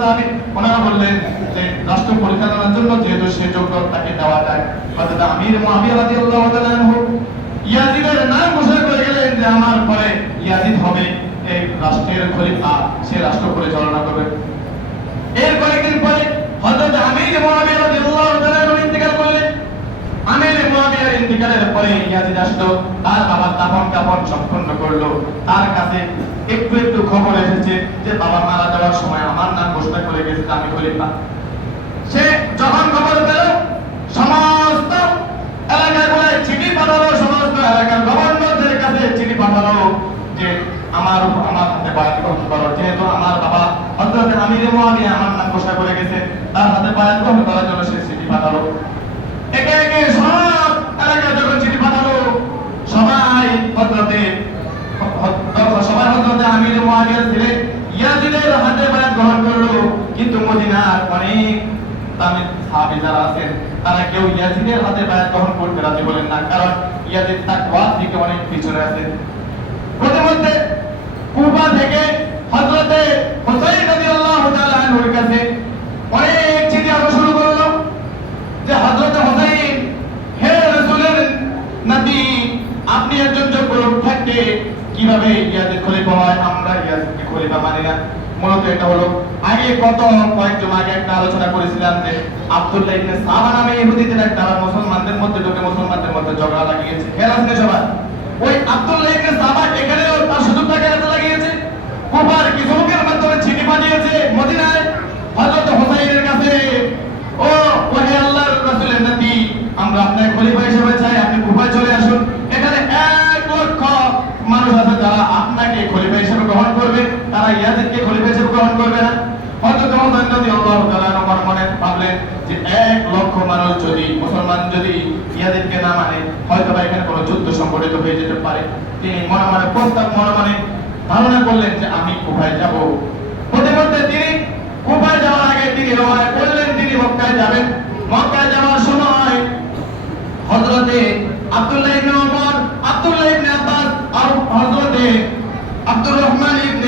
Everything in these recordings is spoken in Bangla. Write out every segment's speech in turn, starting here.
আমি ওনারা বললেন যে রাষ্ট্র পরিচালনার জন্য যেহেতু সে যোগ্য তাকে দেওয়া যায়। হযরত আমির মুআবিয়া রাদিয়াল্লাহু তাআলা ইয়াজিদের নাম ঘোষণা করে গেলেন যে আমার পরে ইয়াজিদ হবে এই রাষ্ট্রের খলিফা, সে রাষ্ট্র পরিচালনা করবে। এর কয়েকদিন পরে হযরত আমির মুআবিয়া রাদিয়াল্লাহু তাআলা আনহু ইন্তেকাল করলেন আমির ইন্তেকালের পরে ইয়াজিদ আসলো, তার বাবা দাফন কাফন সম্পন্ন করল। তার কাছে একটু একটু খবর এসেছে যে বাবা মারা যাওয়ার সময় আমার নাম ঘোষণা করে গেছে আমি খলিফা। সে যখন খবর পেল, সমস্ত এলাকাগুলোয় চিঠি পাঠালো, সমস্ত এলাকার গভর্নরদের কাছে চিঠি পাঠালো যে আমার আমার হাতে বায়াত গ্রহণ করো। যেহেতু আমার বাবা হযরত আমির মুআবিয়া আমার নাম ঘোষণা করে গেছে, তার হাতে বায়াত গ্রহণ করার জন্য সে চিঠি পাঠালো। একে একে সব এলাকায় যখন চিঠি পাঠালো সবাই হযরতে আমি আমির হাতে গ্রহণ করল। কিন্তু মদিনার অনেক তামিল যারা আছেন, তারা কেউ ইয়াজিদের হাতে বায়াত গ্রহণ করতে রাজি বলেন না, কারণ ইয়াজিদ তাকওয়া দিকে অনেক পিছনে আছে। প্রতিমধ্যে কুবা থেকে হযরতে হুসাইন রাদিয়াল্লাহু তাআলা আনহুর কাছে অনেক চিঠি আসা শুরু করল যে হযরতে হুসাইন হে রাসূলের নবী আপনি একজন যোগ্য কীভাবে ইয়াজিদ খলিফা হয়, আমরা ইয়াজিদকে খলিফা মানি না। মূলত এটা হলো, আগে কত, কয়েকজন আগে একটা আলোচনা করেছিলাম যে আব্দুল্লাহ ইবনে সাবা নামে ইহুদিদের একটা মুসলমানদের মধ্যে ঢুকে মুসলমানদের মধ্যে ঝগড়া লাগিয়েছে। খেয়াল আছে সবার? ওই আব্দুল্লাহ ইবনে সাবা এখানেও তার সুযোগটাকে কাজে লাগিয়েছে। কুফার কিছু লোকের মাধ্যমে চিঠি পাঠিয়েছে মদিনায়। হযরত হুসাইনের কাছে, ও ওহে আল্লাহর রাসূলের নবী আমরা আপনার খলিফা হিসেবে চাই আপনি কুফায় চলে আসুন এখানে এক লক্ষ মানুষ আছে যারা আপনাকে খলিফা হিসেবে গ্রহণ করবে তারা ইয়াজিদকে খলিফা হিসেবে গ্রহণ করবে না। হযরত হুসাইন রাদিয়াল্লাহু তাআলা আমার মনে ভাবলেন যে এক লক্ষ মানুষ যদি, মুসলমান যদি ইয়াজিদকে না মানে হয়তো বা এখানে কোনো যুদ্ধ সংঘটিত হয়ে যেতে পারে। তিনি মনে মনে, প্রস্তাব মনে মনে ধারণা করলেন যে আমি কুফায় যাব। প্রতিমধ্যে তিনি কুফায় যাওয়ার আগে তিনি রওনা করলেন তিনি মক্কায় যাবেন। মক্কায় যাওয়ার সময় হযরতে আব্দুল্লাহ ইবনে ওমর, আব্দুল্লাহ ইবনে আব্বাস আর হযরতে আব্দুর রহমান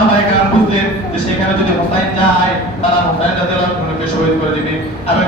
সাহাবায়ে বুঝলেন যে সেখানে যদি হোসাইন যায় তারা হোসাইন আনহুকে শহীদ করে দিবে। এবং